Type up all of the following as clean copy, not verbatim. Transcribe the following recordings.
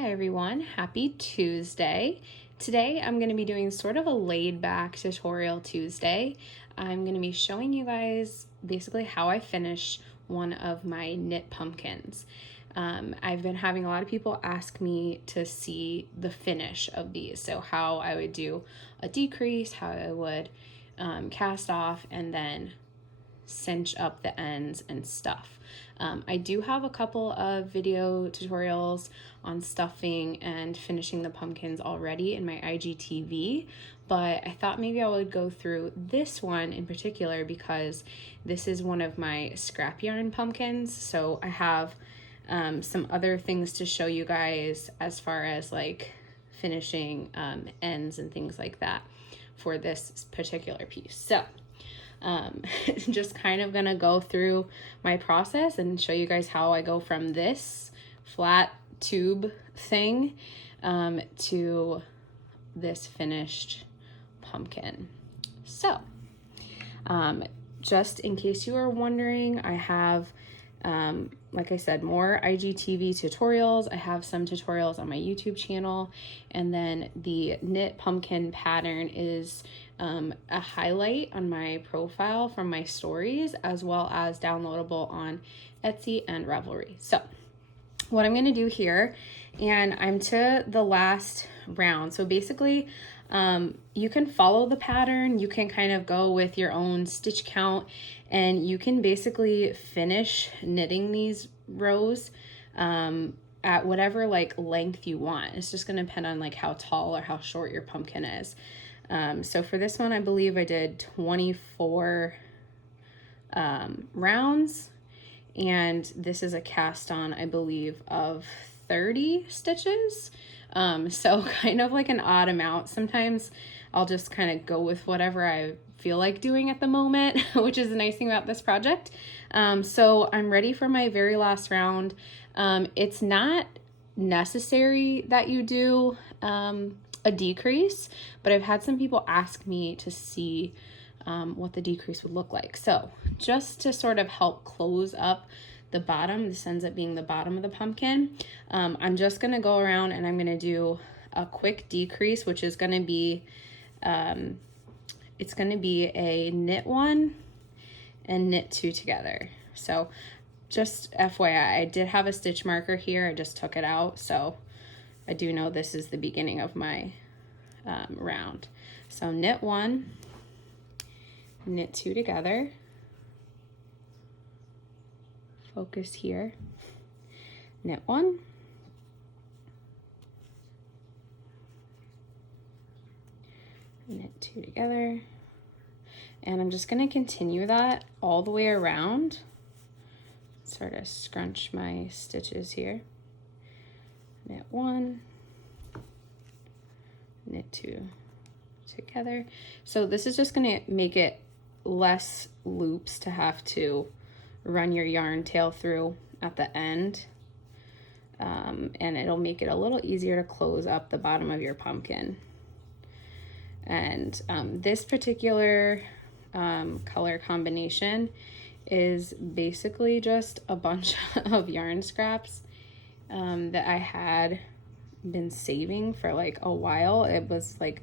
Hi everyone, happy Tuesday. Today I'm going to be doing sort of a laid back tutorial Tuesday. I'm going to be showing you guys basically how I finish one of my knit pumpkins. I've been having a lot of people ask me to see the finish of these, so how I would do a decrease, how I would cast off, and then cinch up the ends and stuff. I do have a couple of video tutorials on stuffing and finishing the pumpkins already in my IGTV, but I thought maybe I would go through this one in particular because this is one of my scrap yarn pumpkins. So I have some other things to show you guys as far as like finishing ends and things like that for this particular piece. So just kind of gonna go through my process and show you guys how I go from this flat tube thing to this finished pumpkin. So just in case you are wondering, I have like I said, more IGTV tutorials. I have some tutorials on my YouTube channel, and then the knit pumpkin pattern is a highlight on my profile from my stories, as well as downloadable on Etsy and Ravelry. So what I'm going to do here, and I'm to the last round. So basically, you can follow the pattern. You can kind of go with your own stitch count, and you can basically finish knitting these rows at whatever like length you want. It's just going to depend on like how tall or how short your pumpkin is. So for this one, I believe I did 24 rounds, and this is a cast on, I believe, of 30 stitches. So kind of like an odd amount. Sometimes I'll just kind of go with whatever I feel like doing at the moment, which is the nice thing about this project. So I'm ready for my very last round. It's not necessary that you do a decrease, but I've had some people ask me to see what the decrease would look like. So just to sort of help close up the bottom, this ends up being the bottom of the pumpkin, I'm just going to go around and I'm going to do a quick decrease, which is going to be it's going to be a knit 1 and knit 2 together. So just FYI, I did have a stitch marker here. I just took it out, so I do know this is the beginning of my round. So knit 1, knit 2 together, focus here, knit 1, knit 2 together, and I'm just going to continue that all the way around. Sort of scrunch my stitches here. Knit 1, knit 2 together. So this is just going to make it less loops to have to run your yarn tail through at the end, and it'll make it a little easier to close up the bottom of your pumpkin. And this particular color combination is basically just a bunch of yarn scraps that I had been saving for like a while. It was like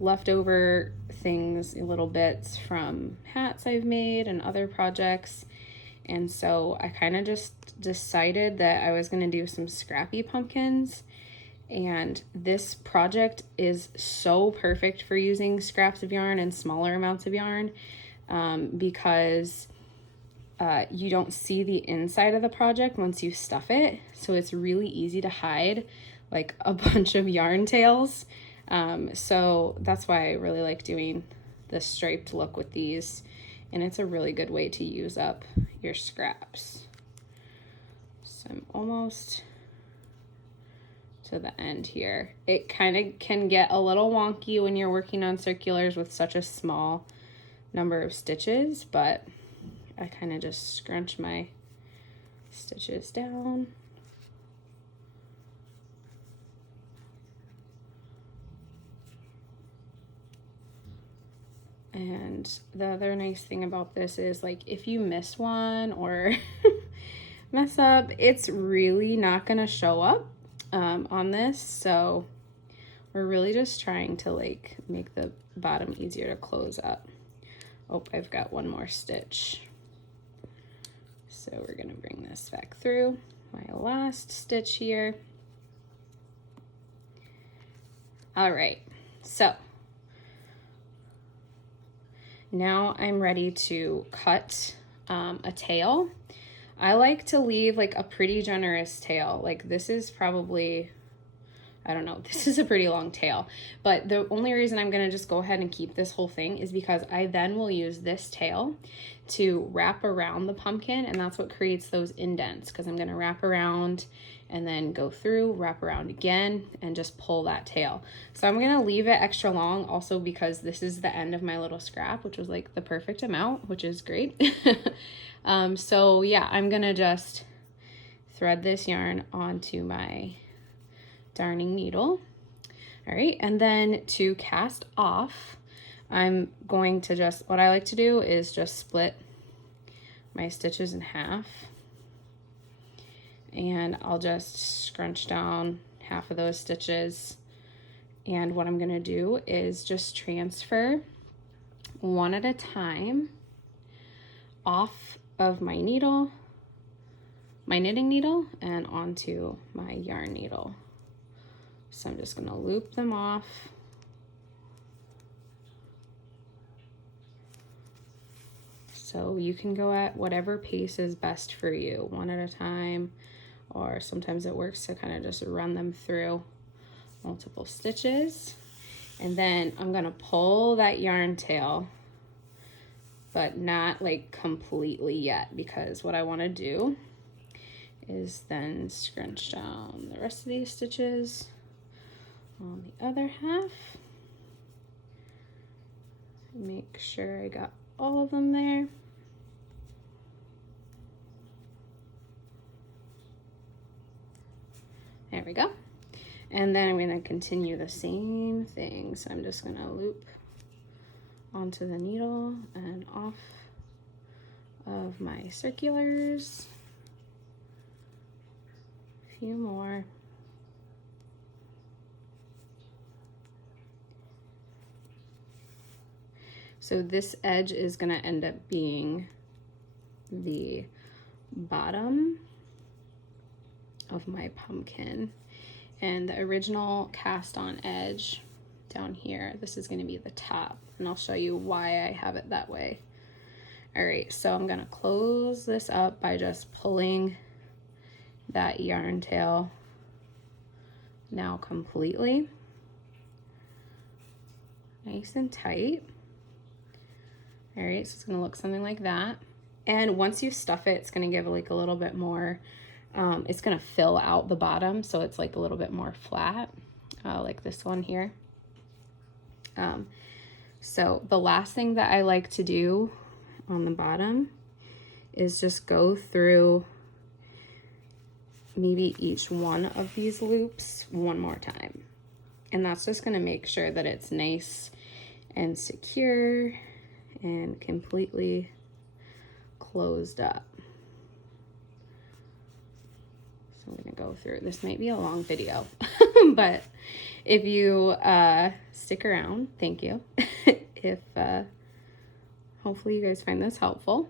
leftover things, little bits from hats I've made and other projects. And so I kind of just decided that I was going to do some scrappy pumpkins. And this project is so perfect for using scraps of yarn and smaller amounts of yarn because you don't see the inside of the project once you stuff it. So it's really easy to hide like a bunch of yarn tails. So that's why I really like doing the striped look with these. And it's a really good way to use up your scraps. So I'm almost to the end here. It kind of can get a little wonky when you're working on circulars with such a small number of stitches, but I kind of just scrunch my stitches down. And the other nice thing about this is like if you miss one or mess up, it's really not gonna show up on this, so we're really just trying to like make the bottom easier to close up. Oh, I've got one more stitch. So we're gonna bring this back through my last stitch here. All right, so now I'm ready to cut a tail. I like to leave like a pretty generous tail. Like this is probably, I don't know, this is a pretty long tail, but the only reason I'm gonna just go ahead and keep this whole thing is because I then will use this tail to wrap around the pumpkin, and that's what creates those indents, because I'm gonna wrap around and then go through, wrap around again, and just pull that tail. So I'm gonna leave it extra long also because this is the end of my little scrap, which was like the perfect amount, which is great. So yeah, I'm gonna just thread this yarn onto my darning needle. All right, and then to cast off, I'm going to just, what I like to do is just split my stitches in half, and I'll just scrunch down half of those stitches. And what I'm gonna do is just transfer one at a time off of my needle, my knitting needle, and onto my yarn needle. So I'm just gonna loop them off. So you can go at whatever pace is best for you, one at a time, or sometimes it works to kind of just run them through multiple stitches. And then I'm gonna pull that yarn tail, but not like completely yet, because what I wanna do is then scrunch down the rest of these stitches on the other half. Make sure I got all of them there. There we go. And then I'm gonna continue the same thing. So I'm just gonna loop onto the needle and off of my circulars. A few more. So this edge is gonna end up being the bottom of my pumpkin, and the original cast on edge down here, this is gonna be the top, and I'll show you why I have it that way. All right, so I'm gonna close this up by just pulling that yarn tail now completely, nice and tight. All right, so it's gonna look something like that. And once you stuff it, it's gonna give like a little bit more, it's gonna fill out the bottom, so it's like a little bit more flat, like this one here. So the last thing that I like to do on the bottom is just go through maybe each one of these loops one more time. And that's just gonna make sure that it's nice and secure and completely closed up. So I'm gonna go through, this might be a long video, but if you stick around, thank you. If hopefully you guys find this helpful.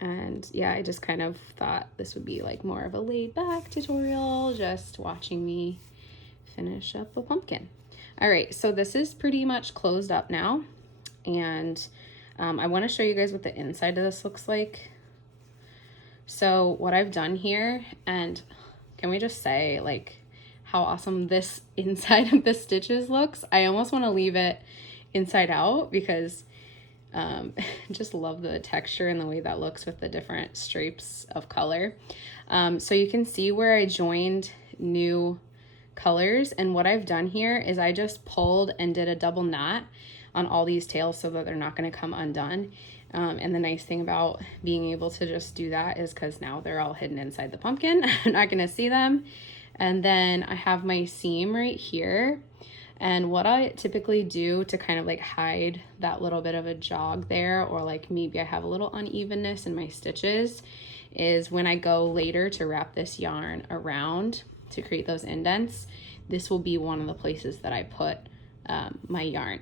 And yeah, I just kind of thought this would be like more of a laid back tutorial, just watching me finish up a pumpkin. All right, so this is pretty much closed up now, and I want to show you guys what the inside of this looks like. So what I've done here, and can we just say like how awesome this inside of the stitches looks? I almost want to leave it inside out because just love the texture and the way that looks with the different stripes of color. So you can see where I joined new colors, and what I've done here is I just pulled and did a double knot on all these tails so that they're not going to come undone. And the nice thing about being able to just do that is because now they're all hidden inside the pumpkin. I'm not going to see them. And then I have my seam right here. And what I typically do to kind of like hide that little bit of a jog there, or like maybe I have a little unevenness in my stitches, is when I go later to wrap this yarn around to create those indents, this will be one of the places that I put my yarn.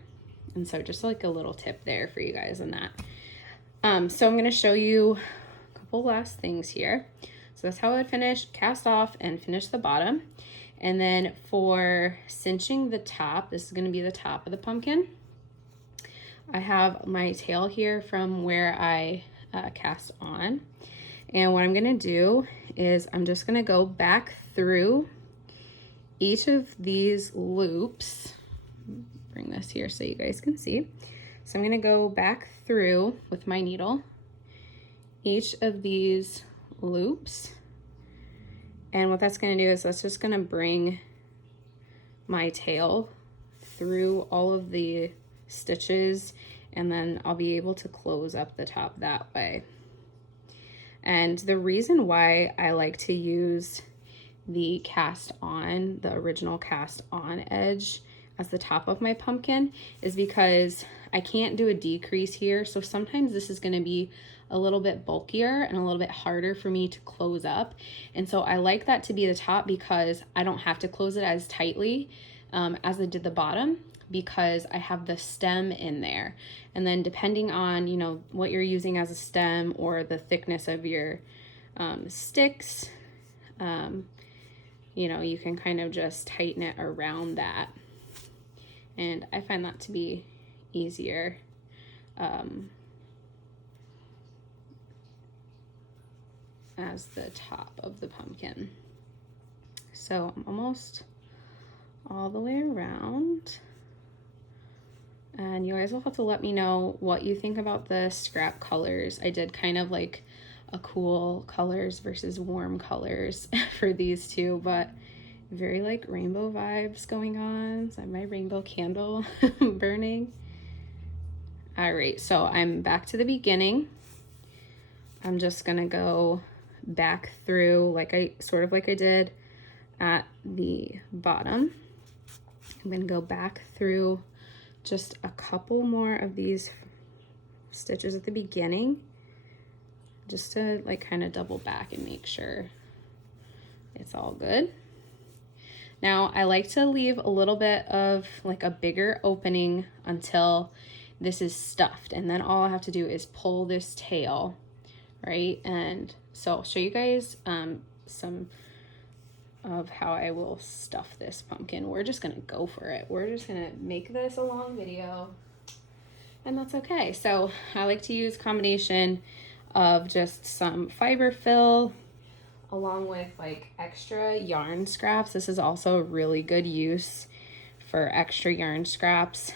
And so just like a little tip there for you guys on that. So I'm going to show you a couple last things here. So that's how I would finish, cast off and finish the bottom. And then for cinching the top, this is going to be the top of the pumpkin. I have my tail here from where I cast on. And what I'm going to do is I'm just going to go back through each of these loops. Bring this here so you guys can see. So I'm going to go back through with my needle each of these loops. And what that's going to do is that's just going to bring my tail through all of the stitches, and then I'll be able to close up the top that way. And the reason why I like to use the cast on, the original cast on edge as the top of my pumpkin is because I can't do a decrease here. So sometimes this is going to be a little bit bulkier and a little bit harder for me to close up. And so I like that to be the top because I don't have to close it as tightly as I did the bottom, because I have the stem in there. And then depending on, you know, what you're using as a stem or the thickness of your sticks, you know, you can kind of just tighten it around that. And I find that to be easier. As the top of the pumpkin. So I'm almost all the way around. And you guys will have to let me know what you think about the scrap colors. I did kind of like a cool colors versus warm colors for these two, but very like rainbow vibes going on. So I have my rainbow candle burning. All right, so I'm back to the beginning. I'm just gonna go back through like I did at the bottom. I'm gonna go back through just a couple more of these stitches at the beginning, just to like kind of double back and make sure it's all good. Now I like to leave a little bit of like a bigger opening until this is stuffed, and then all I have to do is pull this tail, right? And so I'll show you guys some of how I will stuff this pumpkin. We're just gonna go for it. We're just gonna make this a long video, and that's okay. So I like to use a combination of just some fiber fill along with like extra yarn scraps. This is also a really good use for extra yarn scraps.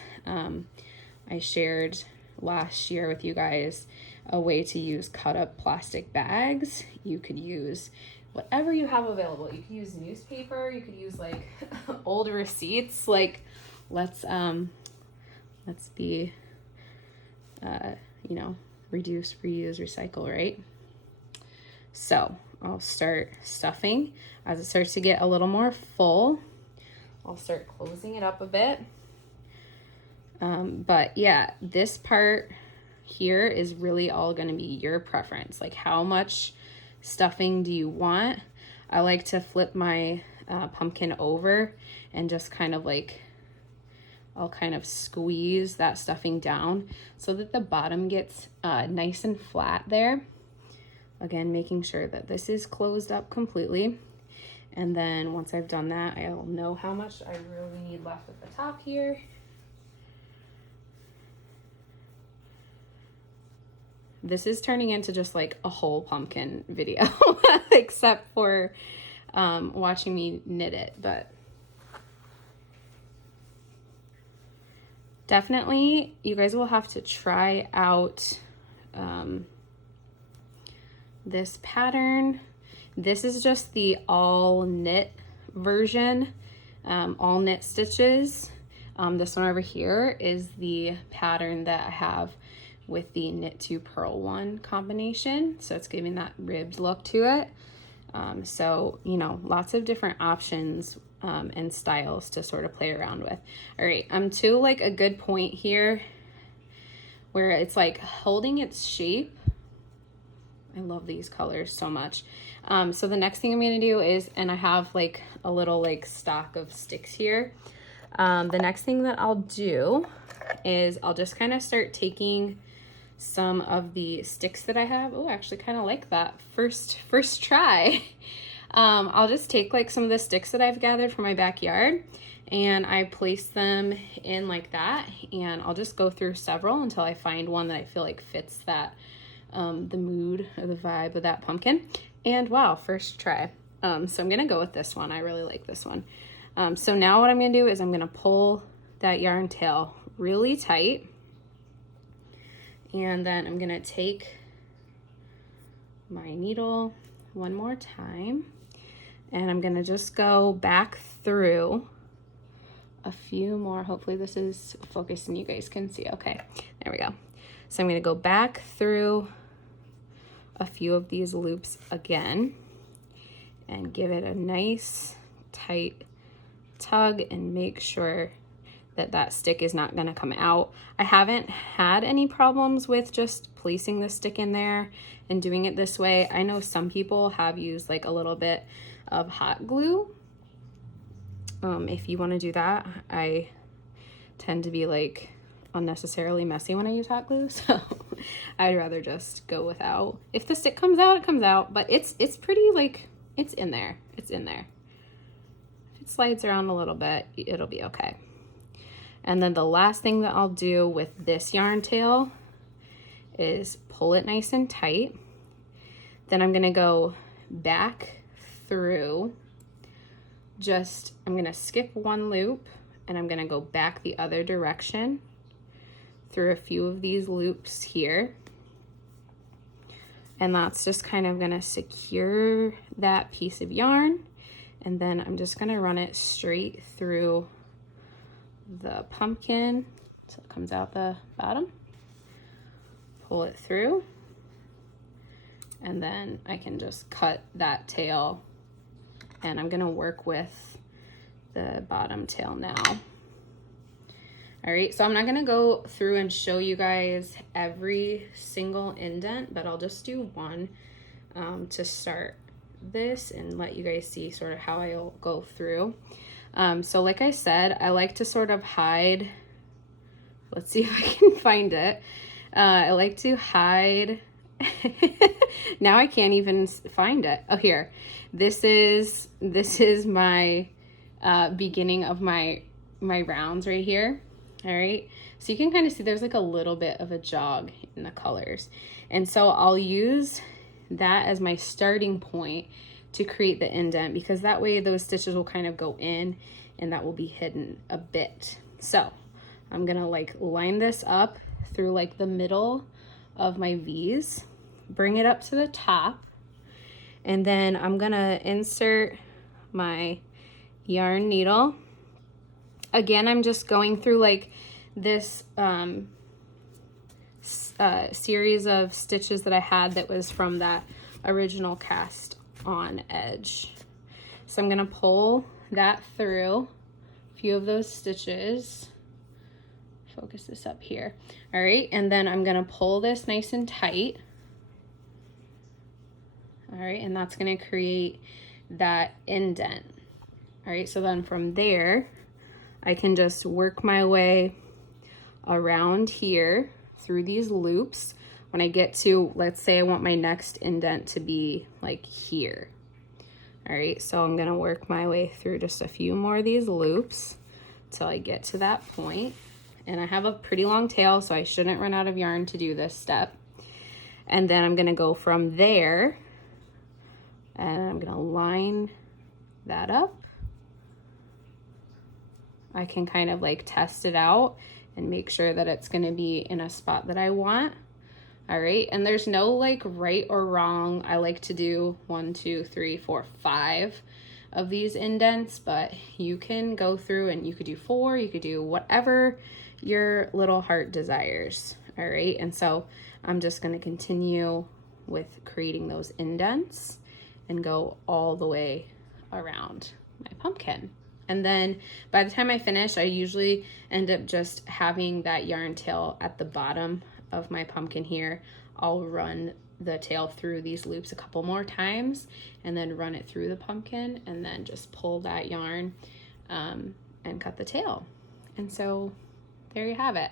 I shared last year with you guys a way to use cut up plastic bags. You could use whatever you have available. You could use newspaper, you could use like old receipts. Like let's be you know, reduce, reuse, recycle, right? So I'll start stuffing. As it starts to get a little more full, I'll start closing it up a bit. But yeah, this part here is really all going to be your preference. Like how much stuffing do you want? I like to flip my pumpkin over and just kind of like, I'll kind of squeeze that stuffing down so that the bottom gets nice and flat there. Again, making sure that this is closed up completely. And then once I've done that, I'll know how much I really need left at the top here. This is turning into just like a whole pumpkin video, except for watching me knit it, but definitely you guys will have to try out this pattern. This is just the all knit version, all knit stitches. This one over here is the pattern that I have with the knit to purl one combination. So it's giving that ribbed look to it. So, you know, lots of different options and styles to sort of play around with. All right, I'm to like a good point here where it's like holding its shape. I love these colors so much. So the next thing I'm gonna do is, and I have like a little like stock of sticks here. The next thing that I'll do is I'll just kind of start taking some of the sticks that I have. Oh, I actually kind of like that first try. I'll just take like some of the sticks that I've gathered from my backyard and I place them in like that, and I'll just go through several until I find one that I feel like fits that the mood or the vibe of that pumpkin. And wow, first try. So I'm gonna go with this one. I really like this one. So now what I'm gonna do is I'm gonna pull that yarn tail really tight, and then I'm gonna take my needle one more time, and I'm gonna just go back through a few more. Hopefully this is focused and you guys can see. Okay, there we go. So I'm gonna go back through a few of these loops again and give it a nice tight tug and make sure that that stick is not going to come out. I haven't had any problems with just placing the stick in there and doing it this way. I know some people have used like a little bit of hot glue. If you want to do that, I tend to be like unnecessarily messy when I use hot glue, so I'd rather just go without. If the stick comes out, it comes out, but it's pretty like, it's in there. It's in there. If it slides around a little bit, it'll be okay. And then the last thing that I'll do with this yarn tail is pull it nice and tight. Then I'm gonna go back through, I'm gonna skip one loop and I'm gonna go back the other direction through a few of these loops here. And that's just kind of gonna secure that piece of yarn. And then I'm just gonna run it straight through the pumpkin so it comes out the bottom. Pull it through. And then I can just cut that tail, and I'm gonna work with the bottom tail now. All right, so I'm not gonna go through and show you guys every single indent, but I'll just do one to start this and let you guys see sort of how I'll go through. So like I said, I like to sort of hide, let's see if I can find it. I like to hide, now I can't even find it. Oh, here, this is my beginning of my rounds right here. All right, so you can kind of see there's like a little bit of a jog in the colors. And so I'll use that as my starting point to create the indent, because that way those stitches will kind of go in and that will be hidden a bit. So I'm gonna like line this up through like the middle of my V's, bring it up to the top, and then I'm gonna insert my yarn needle. Again, I'm just going through like this series of stitches that I had that was from that original cast on edge. So I'm gonna pull that through a few of those stitches. Focus this up here. All right, and then I'm gonna pull this nice and tight. All right, and that's gonna create that indent. All right, so then from there, I can just work my way around here through these loops. When I get to, let's say I want my next indent to be like here. All right, so I'm gonna work my way through just a few more of these loops till I get to that point. And I have a pretty long tail, so I shouldn't run out of yarn to do this step. And then I'm gonna go from there and I'm gonna line that up. I can kind of like test it out and make sure that it's gonna be in a spot that I want. All right, and there's no like right or wrong. I like to do 1, 2, 3, 4, 5 of these indents, but you can go through and you could do 4, you could do whatever your little heart desires. All right, and so I'm just gonna continue with creating those indents and go all the way around my pumpkin. And then by the time I finish, I usually end up just having that yarn tail at the bottom of my pumpkin here. I'll run the tail through these loops a couple more times and then run it through the pumpkin and then just pull that yarn and cut the tail. And so there you have it.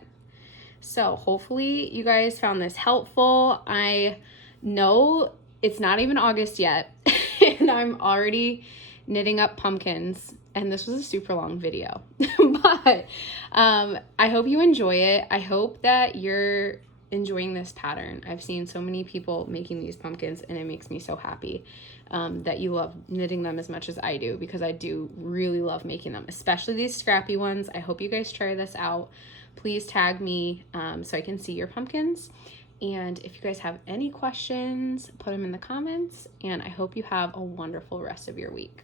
So hopefully you guys found this helpful. I know it's not even August yet and I'm already knitting up pumpkins, and this was a super long video. But I hope you enjoy it. I hope that you're enjoying this pattern. I've seen so many people making these pumpkins and it makes me so happy that you love knitting them as much as I do, because I do really love making them, especially these scrappy ones. I hope you guys try this out. Please tag me so I can see your pumpkins. And if you guys have any questions, put them in the comments, and I hope you have a wonderful rest of your week.